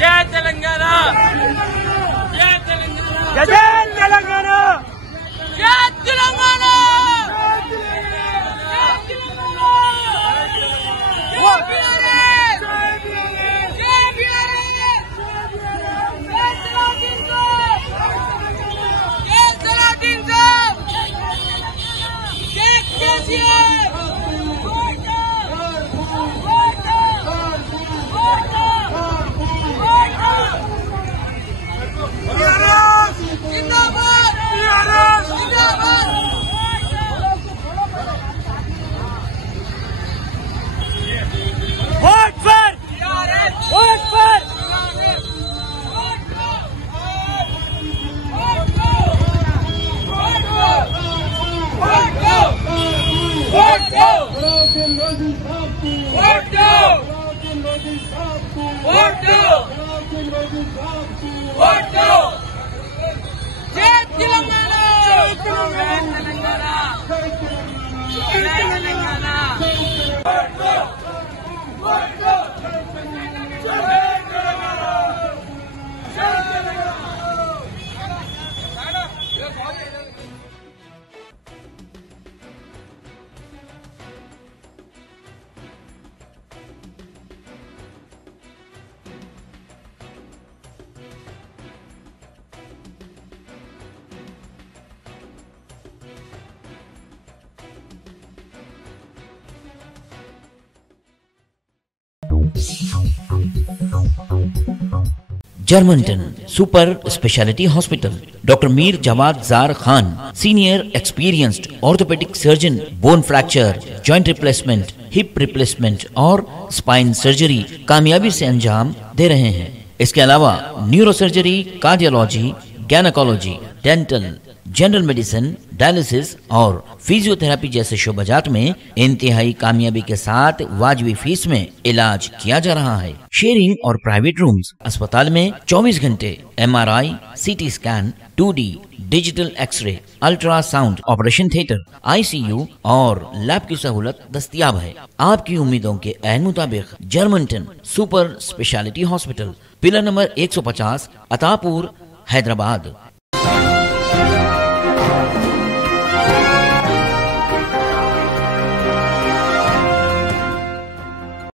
जय तेलंगाना, जय तेलंगाना, जय तेलंगाना, जय Telangana, Germanten super speciality hospital, doctor Mir Jawad Jar Khan, senior experienced orthopaedic surgeon, bone fracture, joint replacement, hip replacement और स्पाइन सर्जरी कामयाबी से अंजाम दे रहे हैं। इसके अलावा neuro surgery, cardiology, gynaecology, dental, general medicine, dialysis और फिजियोथेरेपी जैसे शोबाजात में इंतहाई कामयाबी के साथ वाजिबी फीस में इलाज किया जा रहा है। शेयरिंग और प्राइवेट रूम्स, अस्पताल में 24 घंटे MRI, CT scan, 2D digital x-ray, ultrasound, operation theatre, ICU और लैब की सहूलत दस्तयाब है। आपकी उम्मीदों के ऐन मुताबिक Germanten super speciality hospital, pillar number 150, Attapur, हैदराबाद।